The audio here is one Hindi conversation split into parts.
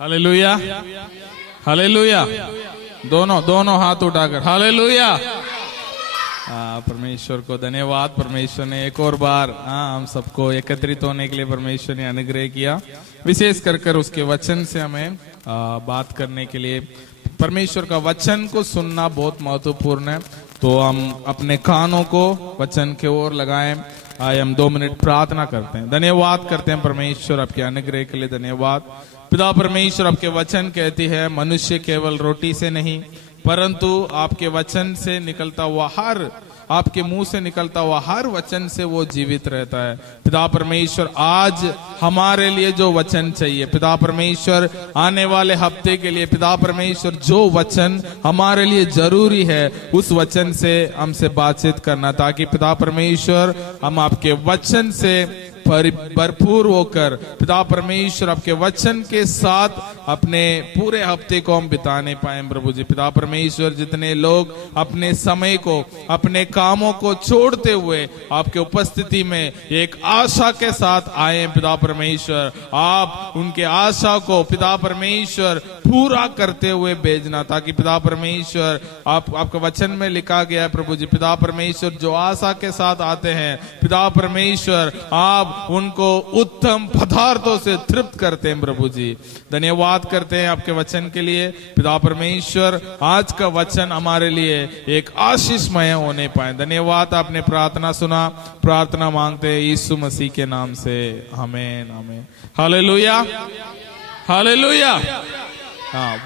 Hallelujah, hallelujah. दोनों दोनों हाथ उठाकर हालेलुया। परमेश्वर को धन्यवाद। परमेश्वर ने एक और बार हम सबको एकत्रित होने के लिए परमेश्वर ने अनुग्रह किया, विशेष कर उसके वचन से हमें बात करने के लिए। परमेश्वर का वचन को सुनना बहुत महत्वपूर्ण है, तो हम अपने कानों को वचन के ओर लगाएं। आइए हम 2 मिनट प्रार्थना करते हैं, धन्यवाद करते हैं परमेश्वर आपके अनुग्रह के लिए। धन्यवाद पिता परमेश्वर, आपके वचन कहती है मनुष्य केवल रोटी से नहीं परंतु आपके वचन से निकलता हुआ हर, आपके मुंह से निकलता हुआ हर वचन से वो जीवित रहता है। पिता परमेश्वर, आज हमारे लिए जो वचन चाहिए पिता परमेश्वर, आने वाले हफ्ते के लिए पिता परमेश्वर जो वचन हमारे लिए जरूरी है उस वचन से हमसे बातचीत करना, ताकि पिता परमेश्वर हम आपके वचन से भरपूर होकर पिता परमेश्वर आपके वचन के साथ अपने पूरे हफ्ते को हम बिताने पाए प्रभु जी। पिता परमेश्वर, जितने लोग अपने समय को, अपने कामों को छोड़ते हुए आपके उपस्थिति में एक आशा के साथ आए पिता परमेश्वर, आप उनके आशा को पिता परमेश्वर पूरा करते हुए भेजना, ताकि पिता परमेश्वर आपका वचन में लिखा गया है प्रभु जी। पिता परमेश्वर जो आशा के साथ आते हैं पिता परमेश्वर, आप उनको उत्तम पदार्थों से तृप्त करते हैं प्रभु जी। धन्यवाद करते हैं आपके वचन के लिए पिता परमेश्वर, आज का वचन हमारे लिए एक आशीषमय होने पाए। धन्यवाद, आपने प्रार्थना सुना, प्रार्थना मांगते हैं यीशु मसीह के नाम से, आमीन आमीन। Hallelujah, hallelujah.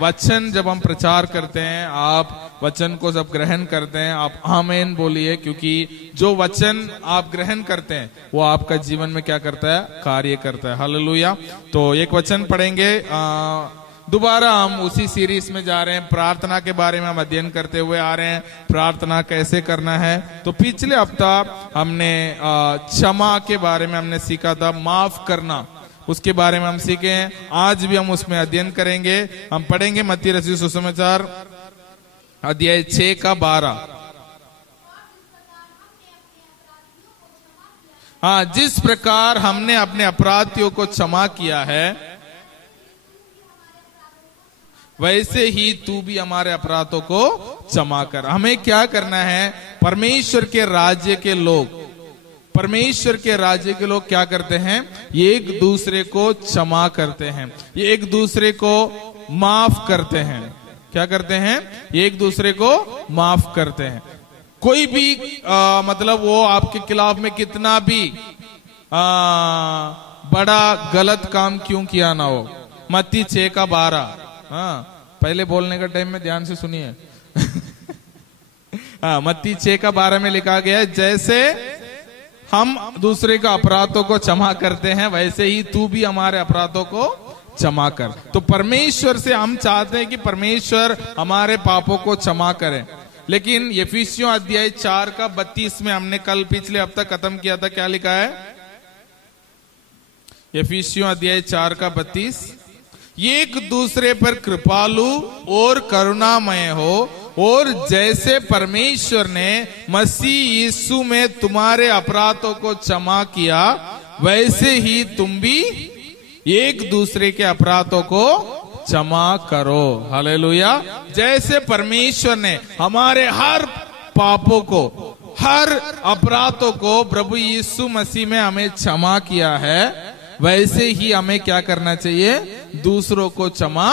वचन जब हम प्रचार करते हैं, आप वचन को जब ग्रहण करते हैं, आप आमीन बोलिए, क्योंकि जो वचन आप ग्रहण करते हैं वो आपका जीवन में क्या करता है, कार्य करता है। हालेलुया। तो एक वचन पढ़ेंगे, दोबारा हम उसी सीरीज में जा रहे हैं, प्रार्थना के बारे में हम अध्ययन करते हुए आ रहे हैं, प्रार्थना कैसे करना है। तो पिछले हफ्ता हमने क्षमा के बारे में हमने सीखा था, माफ करना, उसके बारे में हम सीखे हैं। आज भी हम उसमें अध्ययन करेंगे। हम पढ़ेंगे मत्ती रचित सुसमाचार अध्याय 6 का 12। जिस प्रकार हमने अपने अपराधियों को क्षमा किया है वैसे ही तू भी हमारे अपराधों को क्षमा कर। हमें क्या करना है, परमेश्वर के राज्य के लोग, परमेश्वर के राज्य के लोग क्या करते हैं, एक दूसरे को क्षमा करते हैं, एक दूसरे को माफ करते हैं। क्या करते हैं, एक दूसरे को माफ करते हैं। कोई भी मतलब वो आपके खिलाफ में कितना भी बड़ा गलत काम क्यों किया ना हो। मत्ती 6 का 12। पहले बोलने का टाइम में ध्यान से सुनिए। मत्ती 6 का 12 में लिखा गया है, जैसे हम दूसरे का अपराधों को क्षमा करते हैं वैसे ही तू भी हमारे अपराधों को क्षमा कर। तो परमेश्वर से हम चाहते हैं कि परमेश्वर हमारे पापों को क्षमा करें, लेकिन यफिसियों अध्याय 4 का 32 में हमने कल पिछले हफ्ता खत्म किया था, क्या लिखा है, यफिसियों अध्याय 4 का 32, एक दूसरे पर कृपालु और करुणामय हो, और जैसे परमेश्वर ने मसीह यीशु में तुम्हारे अपराधों को क्षमा किया वैसे ही तुम भी एक दूसरे के अपराधों को क्षमा करो। हालेलुया। जैसे परमेश्वर ने हमारे हर पापों को, हर अपराधों को प्रभु यीशु मसीह में हमें क्षमा किया है, वैसे ही हमें क्या करना चाहिए, दूसरों को क्षमा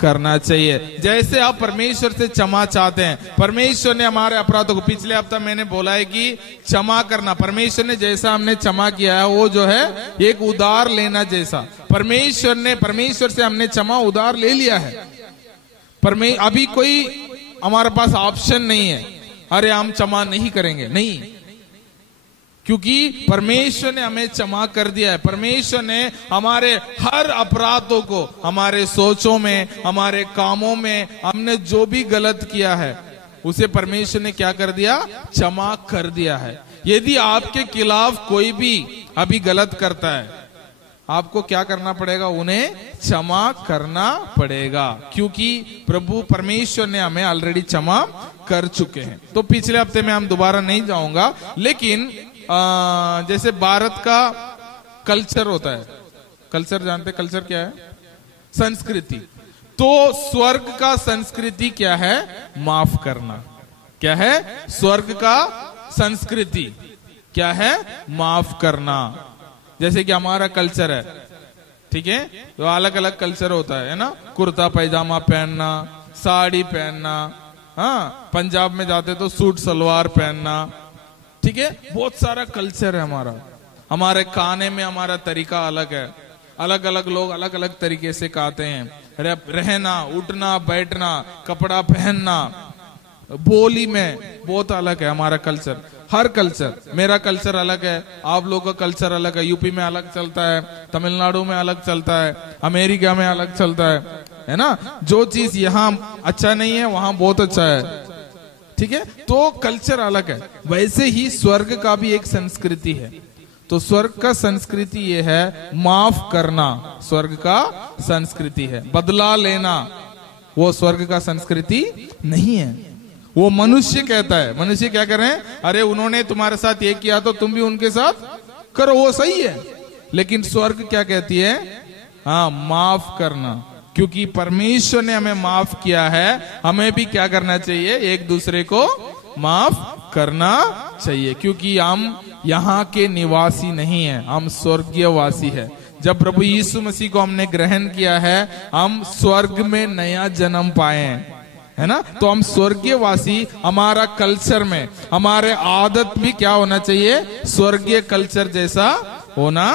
करना चाहिए। जैसे आप परमेश्वर से क्षमा चाहते हैं, परमेश्वर ने हमारे अपराधों को, पिछले हफ्ता मैंने बोला है कि क्षमा करना, परमेश्वर ने जैसा हमने क्षमा किया है वो जो है एक उधार लेना जैसा, परमेश्वर से हमने क्षमा उधार ले लिया है। अभी कोई हमारे पास ऑप्शन नहीं है, अरे हम क्षमा नहीं करेंगे, नहीं, क्योंकि परमेश्वर ने हमें क्षमा कर दिया है। परमेश्वर ने हमारे हर अपराधों को, हमारे सोचों में, हमारे कामों में हमने जो भी गलत किया है उसे परमेश्वर ने क्या कर दिया, क्षमा कर दिया है। यदि आपके खिलाफ कोई भी अभी गलत करता है, आपको क्या करना पड़ेगा, उन्हें क्षमा करना पड़ेगा, क्योंकि प्रभु परमेश्वर ने हमें ऑलरेडी क्षमा कर चुके हैं। तो पिछले हफ्ते में हम दोबारा नहीं जाऊंगा, लेकिन जैसे भारत का कल्चर होता है, कल्चर जानते, कल्चर क्या है, संस्कृति। तो स्वर्ग का संस्कृति क्या है? माफ करना। क्या है स्वर्ग का संस्कृति? क्या है? माफ करना। जैसे कि हमारा कल्चर है, ठीक है, तो अलग अलग कल्चर होता है ना, कुर्ता पैजामा पहनना, साड़ी पहनना, हाँ, पंजाब में जाते तो सूट सलवार पहनना, ठीक है, बहुत सारा कल्चर है हमारा। हमारे खाने में हमारा तरीका अलग है, अलग अलग लोग अलग अलग तरीके से खाते हैं, रहना, उठना, बैठना, कपड़ा पहनना, बोली में बहुत अलग है हमारा कल्चर। हर कल्चर, मेरा कल्चर अलग है, आप लोगों का कल्चर अलग है। यूपी में अलग चलता है, तमिलनाडु में अलग चलता है, अमेरिका में अलग चलता है ना। जो चीज यहाँ अच्छा नहीं है वहां बहुत अच्छा है, ठीक है, तो कल्चर अलग है। वैसे ही स्वर्ग का भी एक संस्कृति है। तो स्वर्ग का संस्कृति ये है माफ करना, स्वर्ग का संस्कृति है। बदला लेना वो स्वर्ग का संस्कृति नहीं है। वो मनुष्य कहता है, मनुष्य क्या कर रहे हैं? अरे उन्होंने तुम्हारे साथ ये किया तो तुम भी उनके साथ करो, वो सही है। लेकिन स्वर्ग क्या कहती है? हाँ, माफ करना। क्योंकि परमेश्वर ने हमें माफ किया है, हमें भी क्या करना चाहिए? एक दूसरे को माफ करना चाहिए। क्योंकि हम यहाँ के निवासी नहीं है, हम स्वर्गीय वासी है। जब प्रभु यीशु मसीह को हमने ग्रहण किया है, हम स्वर्ग में नया जन्म पाए हैं, है ना। तो हम स्वर्गीय वासी, हमारा कल्चर में हमारे आदत भी क्या होना चाहिए? स्वर्गीय कल्चर जैसा होना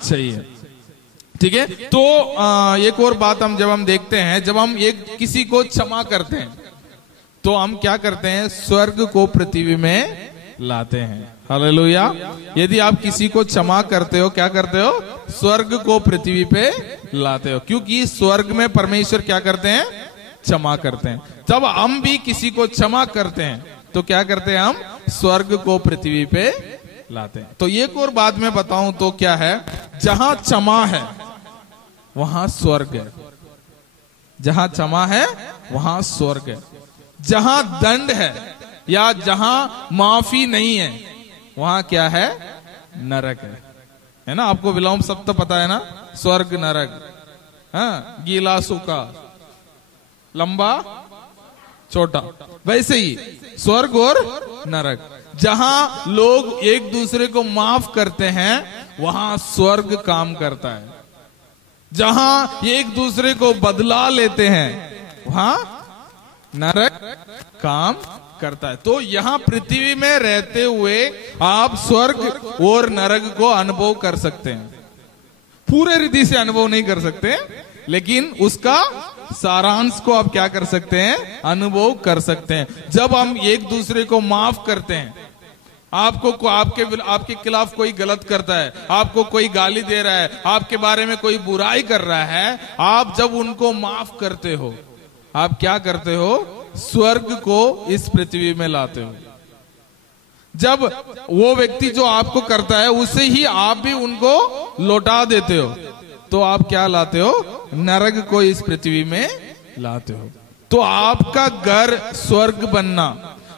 चाहिए, ठीक है। तो एक और बात जब हम देखते हैं, जब हम एक किसी को क्षमा करते हैं तो हम क्या करते हैं? स्वर्ग को पृथ्वी में लाते हैं। हालेलुया। यदि आप किसी को क्षमा करते हो, क्या करते हो? स्वर्ग को पृथ्वी पे लाते हो। क्योंकि स्वर्ग में परमेश्वर क्या करते हैं? क्षमा करते हैं। जब हम भी किसी को क्षमा करते हैं तो क्या करते हैं? हम स्वर्ग को पृथ्वी पे लाते हैं। तो एक और बात मैं बताऊं तो क्या है? जहां क्षमा है वहां स्वर्ग है। जहां क्षमा है वहां स्वर्ग है। जहां दंड है या जहां माफी नहीं है वहां क्या है? नरक है ना। आपको विलोम शब्द पता है ना? स्वर्ग नरक, हाँ, गीला सूखा, लंबा छोटा। वैसे ही स्वर्ग और नरक, जहां लोग एक दूसरे को माफ करते हैं वहां स्वर्ग काम करता है। जहां एक दूसरे को बदला लेते हैं वहां नरक काम करता है। तो यहाँ पृथ्वी में रहते हुए आप स्वर्ग और नरक को अनुभव कर सकते हैं। पूरे रीति से अनुभव नहीं कर सकते, लेकिन उसका सारांश को आप क्या कर सकते हैं? अनुभव कर सकते हैं। जब हम एक दूसरे को माफ करते हैं, आपके खिलाफ कोई गलत करता है, आपको कोई गाली दे रहा है, आपके बारे में कोई बुराई कर रहा है, आप जब उनको माफ करते हो, आप क्या करते हो? स्वर्ग को इस पृथ्वी में लाते हो। जब वो व्यक्ति जो आपको करता है उसे ही आप भी उनको लौटा देते हो, तो आप क्या लाते हो? नरक को इस पृथ्वी में लाते हो। तो आपका घर स्वर्ग बनना,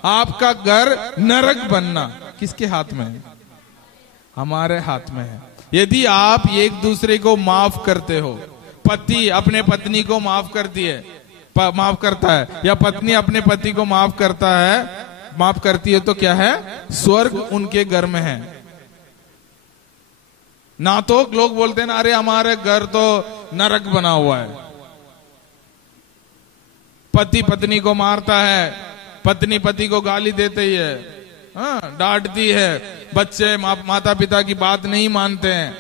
आपका घर नरक बनना किसके हाथ में है? हमारे हाथ में है। यदि आप एक दूसरे को माफ करते हो, पति अपने पत्नी को माफ करता है या पत्नी अपने पति को माफ करती है, तो क्या है? स्वर्ग उनके घर में है। ना तो लोग बोलते हैं ना, अरे हमारे घर तो नरक बना हुआ है। पति पत्नी को मारता है, पत्नी पति को गाली देती है, डांटती है, बच्चे माता पिता की बात नहीं मानते हैं।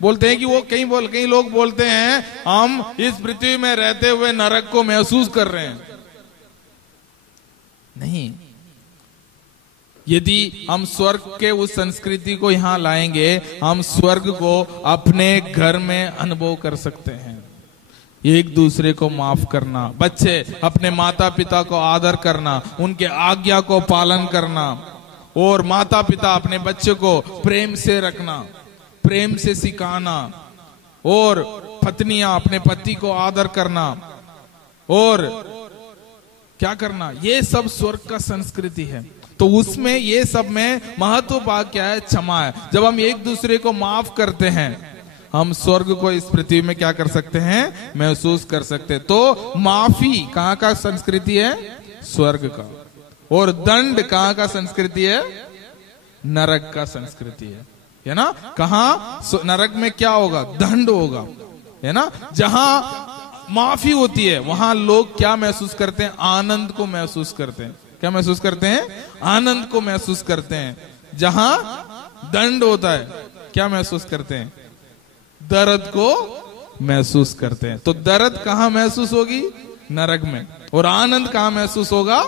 बोलते हैं कि वो कई लोग बोलते हैं हम इस पृथ्वी में रहते हुए नरक को महसूस कर रहे हैं। नहीं, यदि हम स्वर्ग के उस संस्कृति को यहां लाएंगे, हम स्वर्ग को अपने घर में अनुभव कर सकते हैं। एक दूसरे को माफ करना, बच्चे अपने माता पिता को आदर करना, उनके आज्ञा को पालन करना, और माता पिता अपने बच्चे को प्रेम से रखना, प्रेम से सिखाना, और पत्नियां अपने पति को आदर करना, और क्या करना, ये सब स्वर्ग का संस्कृति है। तो उसमें ये सब में महत्व भाग क्या है? क्षमा है। जब हम एक दूसरे को माफ करते हैं, हम स्वर्ग को इस पृथ्वी में क्या कर सकते हैं, महसूस कर सकते हैं। तो माफी कहाँ का संस्कृति है, स्वर्ग का। और दंड कहाँ का संस्कृति है, नरक का संस्कृति है ना। कहाँ नरक में क्या होगा, दंड होगा, है ना। जहां माफी होती है वहां लोग क्या महसूस करते हैं, आनंद को महसूस करते हैं। क्या महसूस करते हैं, आनंद को महसूस करते हैं। जहां दंड होता है क्या महसूस करते हैं, दर्द को महसूस करते हैं। तो दर्द कहां महसूस होगी, नरक में, और आनंद कहां महसूस होगा,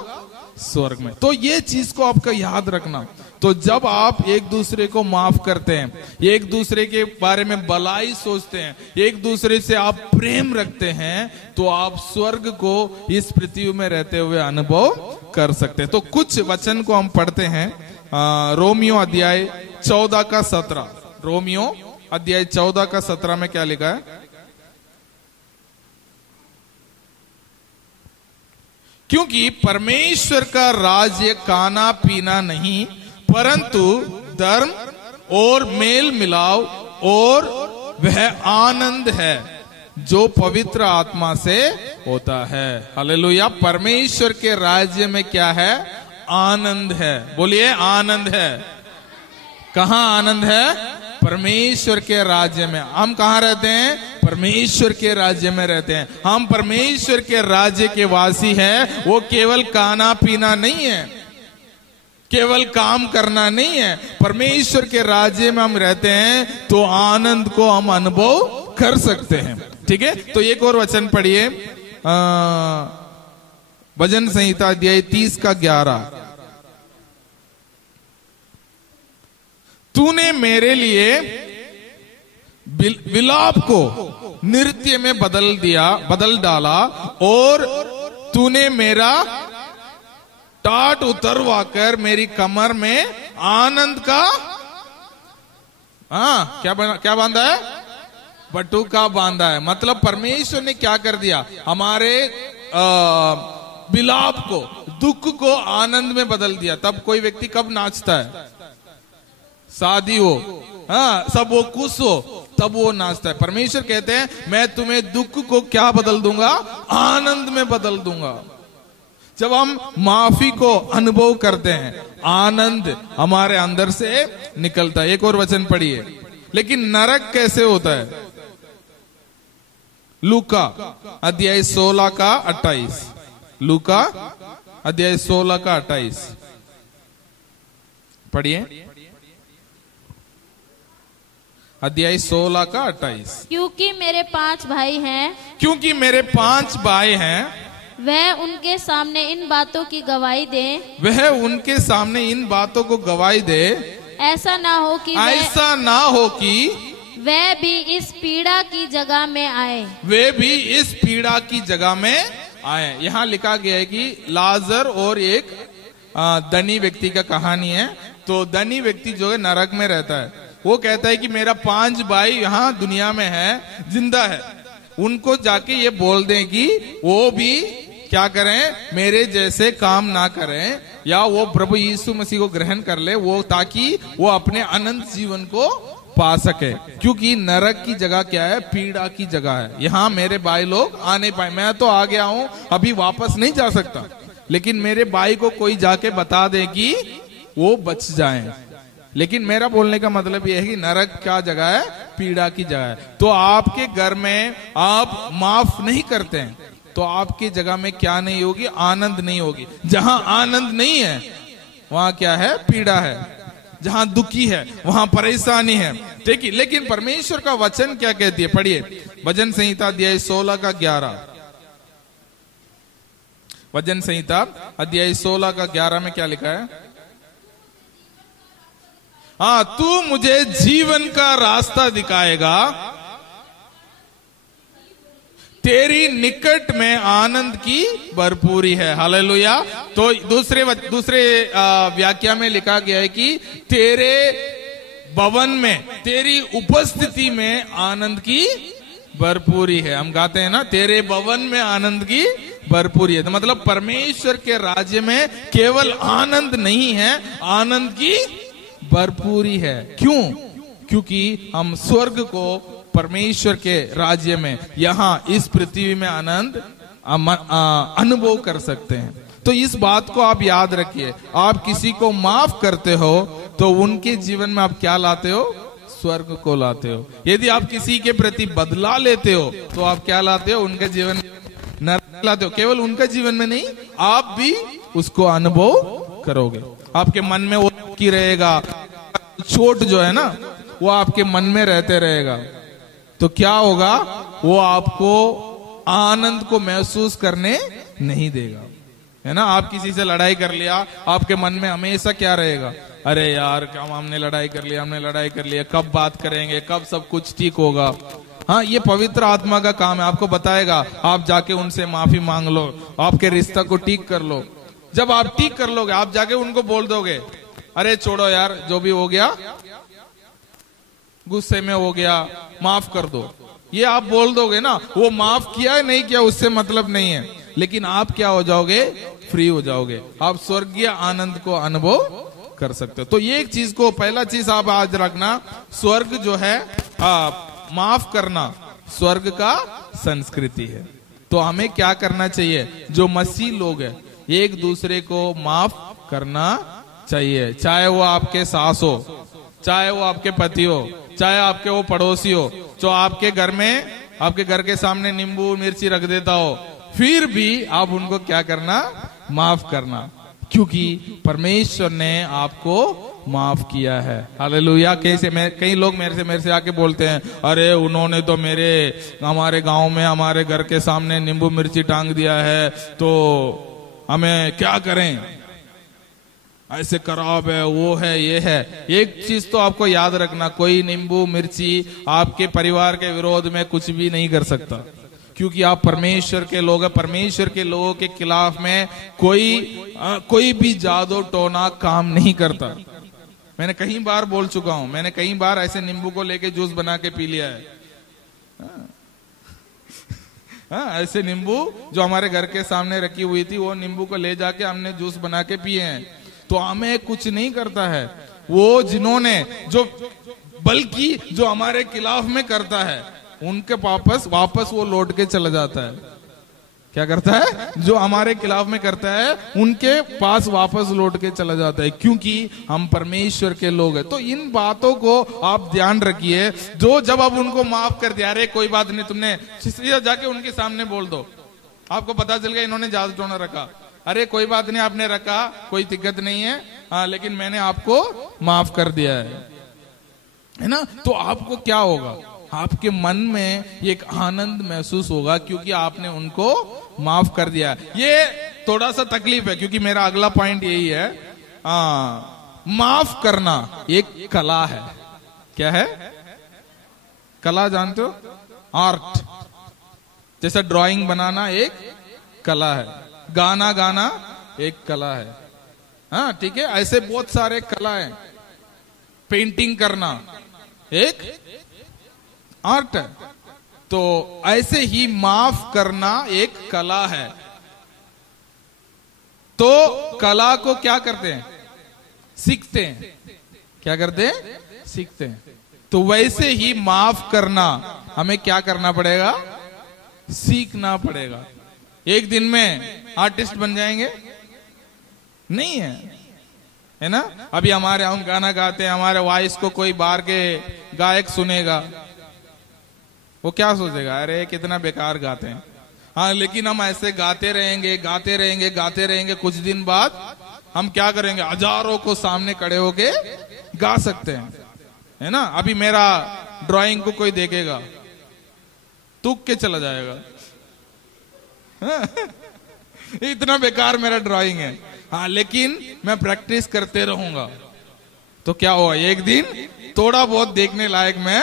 स्वर्ग में। तो ये चीज को आपका याद रखना। तो जब आप एक दूसरे को माफ करते हैं, एक दूसरे के बारे में भलाई सोचते हैं, एक दूसरे से आप प्रेम रखते हैं, तो आप स्वर्ग को इस पृथ्वी में रहते हुए अनुभव कर सकते हैं। तो कुछ वचन को हम पढ़ते हैं। रोमियो अध्याय 14 का 17, रोमियो अध्याय 14 का 17 में क्या लिखा है, क्योंकि परमेश्वर का राज्य खाना पीना नहीं परंतु धर्म और मेल मिलाव और वह आनंद है जो पवित्र आत्मा से होता है। हालेलुया। परमेश्वर के राज्य में क्या है, आनंद है। बोलिए आनंद है। कहां आनंद है, परमेश्वर के राज्य में। हम कहां रहते हैं, परमेश्वर के राज्य में रहते हैं। हम परमेश्वर के राज्य के वासी हैं। वो केवल खाना पीना नहीं है, केवल काम करना नहीं है। परमेश्वर के राज्य में हम रहते हैं तो आनंद को हम अनुभव कर सकते हैं। ठीक है। तो एक और वचन पढ़िए, भजन संहिता अध्याय 30 का 11। तूने मेरे लिए विलाप को नृत्य में बदल डाला और तूने मेरा टाट उतरवाकर मेरी कमर में आनंद का क्या बांधा है, बटुका बांधा है। मतलब परमेश्वर ने क्या कर दिया, हमारे विलाप को, दुख को आनंद में बदल दिया। तब कोई व्यक्ति कब नाचता है, शादी हो, सब वो खुश हो, तब वो नाचता है। परमेश्वर कहते हैं मैं तुम्हें दुख को क्या बदल दूंगा, आनंद में बदल दूंगा। जब हम माफी को अनुभव करते हैं, आनंद हमारे अंदर से निकलता है। एक और वचन पढ़िए, लेकिन नरक कैसे होता है, लूका अध्याय 16 का 28, लूका अध्याय 16 का 28 पढ़िए। अध्याय 16 का 28। क्योंकि मेरे 5 भाई हैं, क्योंकि मेरे 5 भाई हैं, वह उनके सामने इन बातों की गवाही दे, वह उनके सामने इन बातों को गवाही दे। ऐसा ना हो कि वह भी इस पीड़ा की जगह में आए, वे भी इस पीड़ा की जगह में आए। यहाँ लिखा गया है कि लाजर और एक धनी व्यक्ति का कहानी है। तो धनी व्यक्ति जो है नरक में रहता है, वो कहता है कि मेरा 5 भाई यहाँ दुनिया में है, जिंदा है, उनको जाके ये बोल दें कि वो भी क्या करें, मेरे जैसे काम ना करें, या वो प्रभु यीशु मसीह को ग्रहण कर ले, वो ताकि वो अपने अनंत जीवन को पा सके। क्योंकि नरक की जगह क्या है, पीड़ा की जगह है। यहाँ मेरे भाई लोग आ नहीं पाए, मैं तो आ गया हूँ, अभी वापस नहीं जा सकता, लेकिन मेरे भाई को कोई जाके बता दे कि वो बच जाएं। लेकिन मेरा बोलने का मतलब यह है कि नरक क्या जगह है, पीड़ा की जगह है। तो आपके घर में आप माफ नहीं करते हैं तो आपकी जगह में क्या नहीं होगी, आनंद नहीं होगी। जहां आनंद नहीं है वहां क्या है, पीड़ा है। जहां दुखी है वहां परेशानी है। ठीक है। लेकिन परमेश्वर का वचन क्या कहती है, पढ़िए भजन संहिता अध्याय 16 का 11। भजन संहिता अध्याय 16 का 11 में क्या लिखा है, तू मुझे जीवन का रास्ता दिखाएगा, तेरी निकट में आनंद की भरपूरी है। हालेलुया। तो दूसरे व्याख्या में लिखा गया है कि तेरे भवन में, तेरी उपस्थिति में आनंद की भरपूरी है। हम गाते हैं ना, तेरे भवन में आनंद की भरपूरी है। तो मतलब परमेश्वर के राज्य में केवल आनंद नहीं है, आनंद की भरपूरी है। क्यों? क्योंकि हम स्वर्ग को परमेश्वर के राज्य में, यहाँ इस पृथ्वी में आनंद अनुभव कर सकते हैं। तो इस बात को आप याद रखिए, आप किसी को माफ करते हो तो उनके जीवन में आप क्या लाते हो? स्वर्ग को लाते हो। यदि आप किसी के प्रति बदला लेते हो तो आप क्या लाते हो? उनके जीवन में नरक लाते हो। केवल उनका जीवन में नहीं, आप भी उसको अनुभव करोगे। आपके मन में वो की रहेगा, चोट जो है ना वो आपके मन में रहते रहेगा। तो क्या होगा? वो आपको आनंद को महसूस करने नहीं देगा, है ना। आप किसी से लड़ाई कर लिया, आपके मन में हमेशा क्या रहेगा? अरे यार क्या हमने लड़ाई कर लिया, हमने लड़ाई कर लिया, कब बात करेंगे, कब सब कुछ ठीक होगा। हाँ, ये पवित्र आत्मा का काम है, आपको बताएगा। आप जाके उनसे माफी मांग लो, आपके रिश्ता को ठीक कर लो। जब आप ठीक कर लोगे, आप जाके उनको बोल दोगे, अरे छोड़ो यार, जो भी हो गया गुस्से में हो गया, माफ कर दो। ये आप बोल दोगे ना, वो माफ किया है नहीं किया उससे मतलब नहीं है, लेकिन आप क्या हो जाओगे? फ्री हो जाओगे। आप स्वर्गीय आनंद को अनुभव कर सकते हो। तो ये एक चीज को, पहला चीज आप आज रखना, स्वर्ग जो है माफ करना स्वर्ग का संस्कृति है। तो हमें क्या करना चाहिए? जो मसीह लोग हैं, एक दूसरे को माफ करना चाहिए। चाहे वो आपके सास हो, चाहे वो आपके पति हो, चाहे आपके वो पड़ोसी हो जो आपके घर में, आपके घर के सामने नींबू मिर्ची रख देता हो, फिर भी आप उनको क्या करना? माफ करना, क्योंकि परमेश्वर ने आपको माफ किया है। हालेलुया। कैसे? कई लोग मेरे से आके बोलते हैं, अरे उन्होंने तो हमारे गांव में हमारे घर के सामने नींबू मिर्ची टांग दिया है, तो हमें क्या करें? ऐसे खराब है, वो है, ये है। एक चीज तो आपको याद रखना, कोई नींबू मिर्ची आपके परिवार के विरोध में कुछ भी नहीं कर सकता, क्योंकि आप परमेश्वर के लोग हैं। परमेश्वर के लोगों के खिलाफ में कोई भी जादू टोना काम नहीं करता। मैंने कई बार बोल चुका हूं, मैंने कई बार ऐसे नींबू को लेके जूस बना के पी लिया है। ऐसे नींबू जो हमारे घर के सामने रखी हुई थी, वो नींबू को ले जाके हमने जूस बना के पिए हैं। तो हमें कुछ नहीं करता है वो, जिन्होंने बल्कि जो हमारे खिलाफ में करता है उनके वापस वो लौट के चला जाता है। क्या करता है? जो हमारे खिलाफ में करता है उनके पास वापस लौट के चला जाता है, क्योंकि हम परमेश्वर के लोग हैं। तो इन बातों को आप ध्यान रखिए। जो जब आप उनको माफ कर दिया, अरे कोई बात नहीं, तुमने जाके उनके सामने बोल दो, आपको पता चल गया इन्होंने जादू टोना रखा, अरे कोई बात नहीं, आपने रखा, कोई दिक्कत नहीं है, हाँ, लेकिन मैंने आपको माफ कर दिया है ना। तो आपको क्या होगा? आपके मन में एक आनंद महसूस होगा, क्योंकि आपने उनको माफ कर दिया। ये थोड़ा सा तकलीफ है, क्योंकि मेरा अगला पॉइंट यही है, माफ करना एक कला है। क्या है? कला जानते हो? आर्ट। जैसे ड्राइंग बनाना एक कला है, गाना गाना एक कला है, हाँ ठीक है। ऐसे बहुत सारे कला है। पेंटिंग करना एक आर्ट है। तो ऐसे ही माफ करना एक कला है। तो कला को क्या करते हैं? सीखते हैं। क्या करते हैं? सीखते हैं। तो वैसे ही माफ करना हमें क्या करना पड़ेगा? सीखना पड़ेगा। एक दिन में आर्टिस्ट बन जाएंगे? नहीं है ना। अभी हम गाना गाते हैं, हमारे वॉइस को कोई बाहर के गायक सुनेगा, वो क्या सोचेगा? अरे कितना बेकार गाते हैं। हाँ, लेकिन हम ऐसे गाते रहेंगे, कुछ दिन बाद हम क्या करेंगे? हजारों को सामने खड़े होके गा सकते हैं, है ना। अभी मेरा ड्राइंग को कोई देखेगा, तूक के चला जाएगा। इतना बेकार मेरा ड्राइंग है। हाँ, लेकिन मैं प्रैक्टिस करते रहूंगा तो क्या होगा? एक दिन थोड़ा बहुत देखने लायक मैं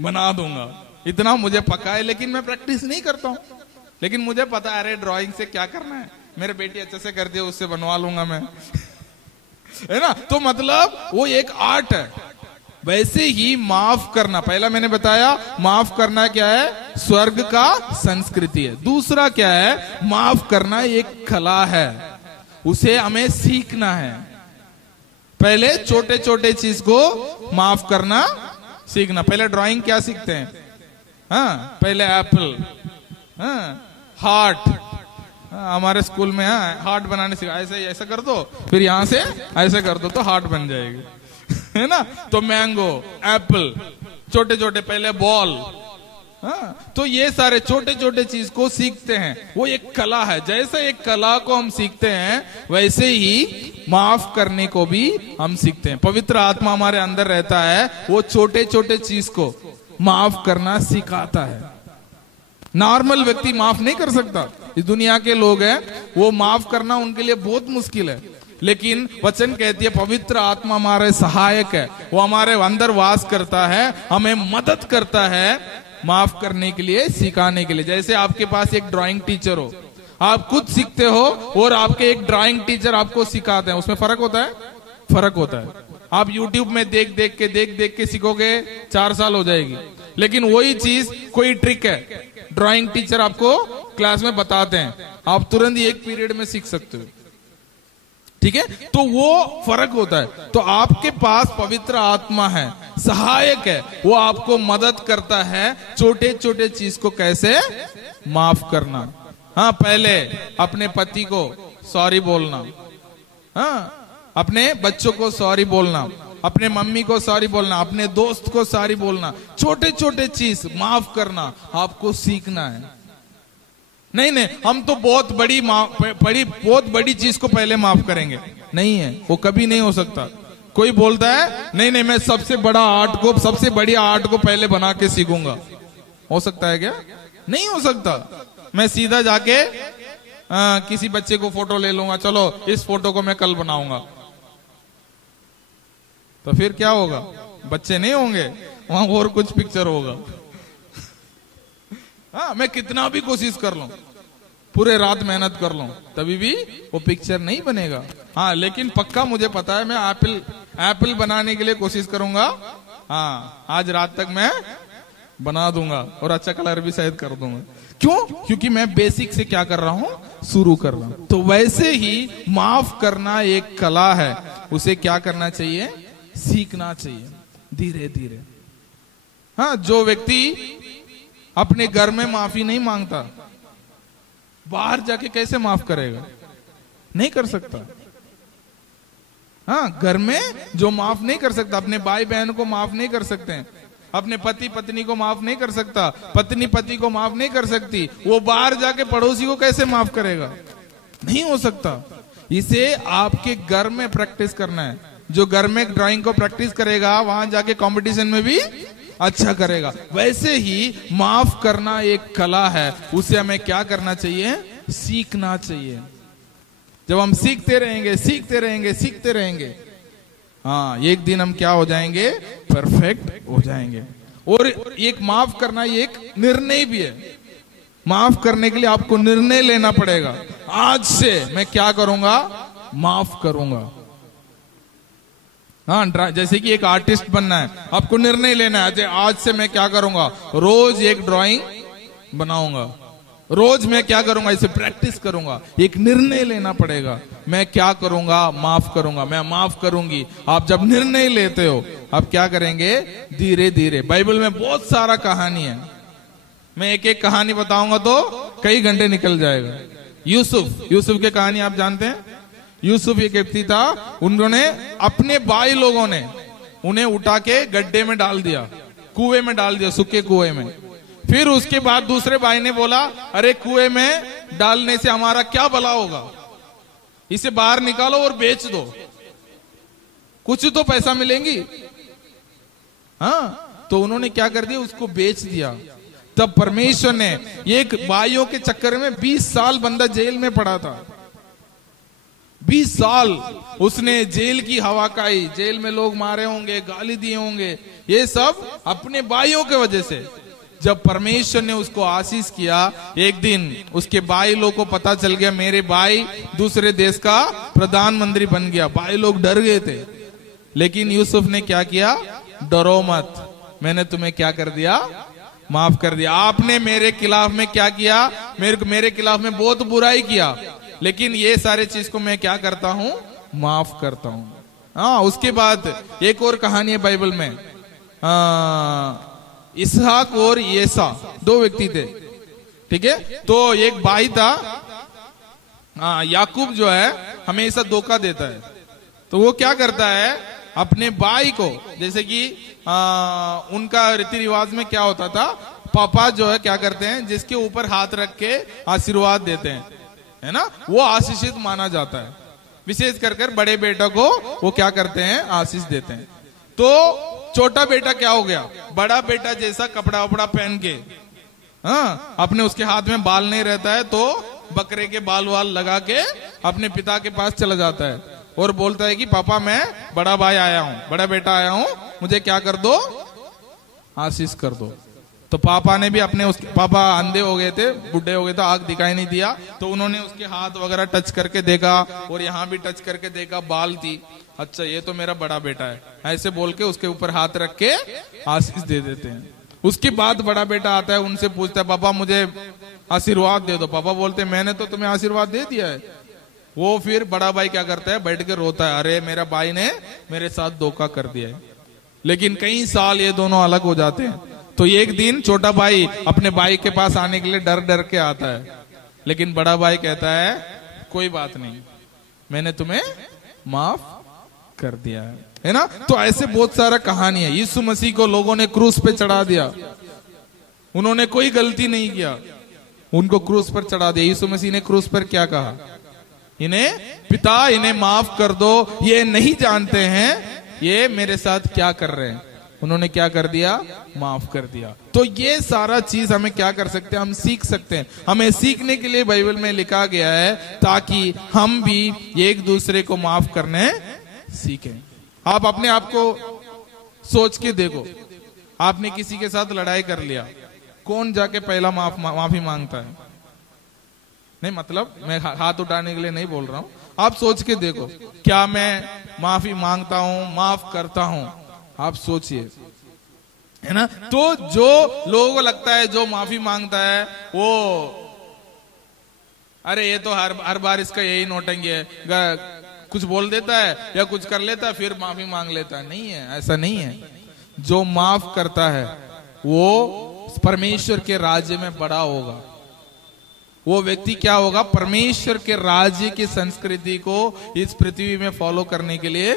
बना दूंगा। इतना मुझे पका है, लेकिन मैं प्रैक्टिस नहीं करता हूं। लेकिन मुझे पता है, अरे ड्राइंग से क्या करना है, मेरे बेटी अच्छे से करती है, उससे बनवा लूंगा मैं। है ना। तो मतलब वो एक आर्ट है। वैसे ही माफ करना, पहला मैंने बताया माफ करना क्या है? स्वर्ग का संस्कृति है। दूसरा क्या है? माफ करना एक कला है, उसे हमें सीखना है। पहले छोटे छोटे चीज को माफ करना सीखना। पहले ड्राइंग क्या सीखते हैं? हाँ, पहले एप्पल, हाँ, हार्ट, हमारे स्कूल में हार्ट बनाने सीखा, ऐसे ऐसा कर दो, फिर यहां से ऐसे कर दो तो हार्ट बन जाएगी है ना। तो मैंगो, एप्पल, छोटे छोटे पहले बॉल, हाँ, तो ये सारे छोटे छोटे चीज को सीखते हैं। वो एक कला है। जैसे एक कला को हम सीखते हैं वैसे ही माफ करने को भी हम सीखते हैं। पवित्र आत्मा हमारे अंदर रहता है, वो छोटे छोटे चीज को माफ करना सिखाता है। नॉर्मल व्यक्ति माफ नहीं कर सकता। इस दुनिया के लोग हैं, वो माफ करना उनके लिए बहुत मुश्किल है। लेकिन वचन कहती है पवित्र आत्मा हमारे सहायक है, वो हमारे अंदर वास करता है, हमें मदद करता है माफ करने के लिए, सिखाने के लिए। जैसे आपके पास एक ड्राइंग टीचर हो, आप खुद सीखते हो और आपके एक ड्राइंग टीचर आपको सिखाते हैं, उसमें फर्क होता है? फर्क होता है। आप YouTube में देख देख के सीखोगे, 4 साल हो जाएगी। लेकिन वही चीज, कोई ट्रिक है, ड्राइंग टीचर आपको क्लास में बताते हैं, आप तुरंत ही एक पीरियड में सीख सकते हो। ठीक है, तो वो फर्क होता है। तो आपके पास पवित्र आत्मा है, सहायक है, वो आपको मदद करता है छोटे छोटे चीज को कैसे माफ करना। हाँ, पहले अपने पति को सॉरी बोलना, हाँ, अपने बच्चों को सॉरी बोलना, अपने मम्मी को सॉरी बोलना, अपने दोस्त को सॉरी बोलना, छोटे छोटे चीज माफ करना आपको सीखना है। नहीं, हम तो बहुत बड़ी चीज को पहले माफ करेंगे, नहीं है, वो कभी नहीं हो सकता। कोई बोलता है नहीं मैं सबसे बड़ी आर्ट को पहले बना के सीखूंगा, हो सकता है क्या? नहीं हो सकता। मैं सीधा जाके किसी बच्चे को फोटो ले लूंगा, चलो इस फोटो को मैं कल बनाऊंगा, तो फिर क्या होगा? बच्चे नहीं होंगे वहां, और कुछ पिक्चर होगा। हाँ, मैं कितना भी कोशिश कर लूं, पूरे रात मेहनत कर लूं, तभी भी वो पिक्चर नहीं बनेगा। हाँ, लेकिन पक्का मुझे पता है, मैं एप्पल बनाने के लिए कोशिश करूंगा। हाँ, आज रात तक मैं बना दूंगा और अच्छा कलर भी शायद कर दूंगा। क्यों? क्योंकि मैं बेसिक से क्या कर रहा हूं, शुरू कर रहा हूं। तो वैसे ही माफ करना एक कला है, उसे क्या करना चाहिए? सीखना चाहिए धीरे धीरे। हाँ, जो व्यक्ति अपने घर में माफी नहीं मांगता, बाहर जाके कैसे माफ करेगा? नहीं कर सकता। हाँ, घर में जो माफ नहीं कर सकता, अपने भाई बहन को माफ नहीं कर सकते हैं, अपने पति पत्नी को माफ नहीं कर सकता, पत्नी पति को माफ नहीं कर सकती, वो बाहर जाके पड़ोसी को कैसे माफ करेगा? नहीं हो सकता। इसे आपके घर में प्रैक्टिस करना है। जो घर में ड्राइंग को प्रैक्टिस करेगा, वहां जाके कंपटीशन में भी अच्छा करेगा। वैसे ही माफ करना एक कला है, उसे हमें क्या करना चाहिए? सीखना चाहिए। जब हम सीखते रहेंगे, हाँ, एक दिन हम क्या हो जाएंगे? परफेक्ट हो जाएंगे। और एक माफ करना एक निर्णय भी है। माफ करने के लिए आपको निर्णय लेना पड़ेगा, आज से मैं क्या करूंगा? माफ करूंगा। हाँ, जैसे कि एक आर्टिस्ट बनना है, आपको निर्णय लेना है, आज से मैं क्या करूंगा? रोज एक ड्राइंग बनाऊंगा, रोज मैं क्या करूंगा? इसे प्रैक्टिस करूंगा। एक निर्णय लेना पड़ेगा, मैं क्या करूंगा? माफ करूंगा, मैं माफ करूंगी। आप जब निर्णय लेते हो, आप क्या करेंगे? धीरे धीरे। बाइबल में बहुत सारा कहानी है, मैं एक एक कहानी बताऊंगा तो कई घंटे निकल जाएगा। यूसुफ की कहानी आप जानते हैं। यूसुफ एक व्यक्ति था, उन्होंने अपने भाई लोगों ने उन्हें उठा के गड्ढे में डाल दिया, कुएं में डाल दिया, सूखे कुएं में। फिर उसके बाद दूसरे भाई ने बोला, अरे कुएं में डालने से हमारा क्या भला होगा, इसे बाहर निकालो और बेच दो, कुछ तो पैसा मिलेंगी। हाँ, तो उन्होंने क्या कर दिया? उसको बेच दिया। तब परमेश्वर ने, एक भाइयों के चक्कर में 20 साल बंदा जेल में पड़ा था, 20 साल उसने जेल की हवा खाई, जेल में लोग मारे होंगे, गाली दिए होंगे, ये सब अपने भाइयों के वजह से। जब परमेश्वर ने उसको आशीष किया, एक दिन उसके भाई लोग को पता चल गया मेरे भाई दूसरे देश का प्रधानमंत्री बन गया। भाई लोग डर गए थे, लेकिन यूसुफ ने क्या किया? डरो मत, मैंने तुम्हें क्या कर दिया? माफ कर दिया। आपने मेरे खिलाफ में क्या किया? मेरे खिलाफ में बहुत बुराई किया, लेकिन ये सारे चीज को मैं क्या करता हूं? माफ करता हूं। हाँ, उसके बाद एक और कहानी है बाइबल में। इसहाक और येसा, दो व्यक्ति थे, ठीक है। तो एक भाई था, याकूब जो है हमेशा धोखा देता है। तो वो क्या करता है, अपने भाई को, जैसे कि उनका रीति रिवाज में क्या होता था, पापा जो है क्या करते हैं, जिसके ऊपर हाथ रख के आशीर्वाद देते हैं, है ना, वो आशीषित माना जाता है। विशेष कर बड़े बेटा को वो क्या करते हैं, आशीष देते हैं। तो छोटा बेटा क्या हो गया, बड़ा बेटा जैसा कपड़ा वपड़ा पहन के, अपने उसके हाथ में बाल नहीं रहता है, तो बकरे के बाल वाल लगा के अपने पिता के पास चला जाता है और बोलता है कि पापा मैं बड़ा भाई आया हूं, बड़ा बेटा आया हूं, मुझे क्या कर दो, आशीष कर दो। तो पापा ने भी अपने, उसके पापा अंधे हो गए थे, बुढ़े हो गए थे, आंख दिखाई नहीं दिया, तो उन्होंने उसके हाथ वगैरह टच करके देखा और यहाँ भी टच करके देखा, बाल थी, अच्छा ये तो मेरा बड़ा बेटा है, ऐसे बोल के उसके ऊपर हाथ रख के आशीष दे देते हैं। उसके बाद बड़ा बेटा आता है, उनसे पूछता है पापा मुझे आशीर्वाद दे दो। पापा बोलते हैं मैंने तो तुम्हें आशीर्वाद दे दिया है। वो फिर बड़ा भाई क्या करता है, बैठ के रोता है, अरे मेरा भाई ने मेरे साथ धोखा कर दिया है। लेकिन कई साल ये दोनों अलग हो जाते हैं। तो एक दिन छोटा भाई अपने भाई के पास आने के लिए डर डर के आता है, लेकिन बड़ा भाई कहता है कोई बात नहीं, मैंने तुम्हें माफ कर दिया है ना। तो ऐसे बहुत सारा कहानी है। यीशु मसीह को लोगों ने क्रूस पे चढ़ा दिया, उन्होंने कोई गलती नहीं किया, उनको क्रूस पर चढ़ा दिया। यीशु मसीह ने क्रूस पर क्या कहा, इन्हें पिता इन्हें माफ कर दो, ये नहीं जानते हैं ये मेरे साथ क्या कर रहे हैं। उन्होंने क्या कर दिया, माफ कर दिया। तो ये सारा चीज हमें क्या कर सकते हैं, हम सीख सकते हैं। हमें सीखने के लिए बाइबल में लिखा गया है ताकि हम भी एक दूसरे को माफ करने सीखें। आप अपने आप को सोच के देखो, आपने किसी के साथ लड़ाई कर लिया, कौन जाके पहला माफी मांगता है? नहीं, मतलब मैं हाथ उठाने के लिए नहीं बोल रहा हूं, आप सोच के देखो, क्या मैं माफी मांगता हूं, माफ करता हूं? आप सोचिए, है ना। तो जो लोगों को लगता है जो माफी मांगता है वो, अरे ये तो हर बार इसका यही नौटंकी है, कुछ बोल देता है या कुछ कर लेता है फिर माफी मांग लेता है। नहीं है, ऐसा नहीं है। जो माफ करता है वो परमेश्वर के राज्य में बड़ा होगा। वो व्यक्ति क्या होगा, परमेश्वर के राज्य की संस्कृति को इस पृथ्वी में फॉलो करने के लिए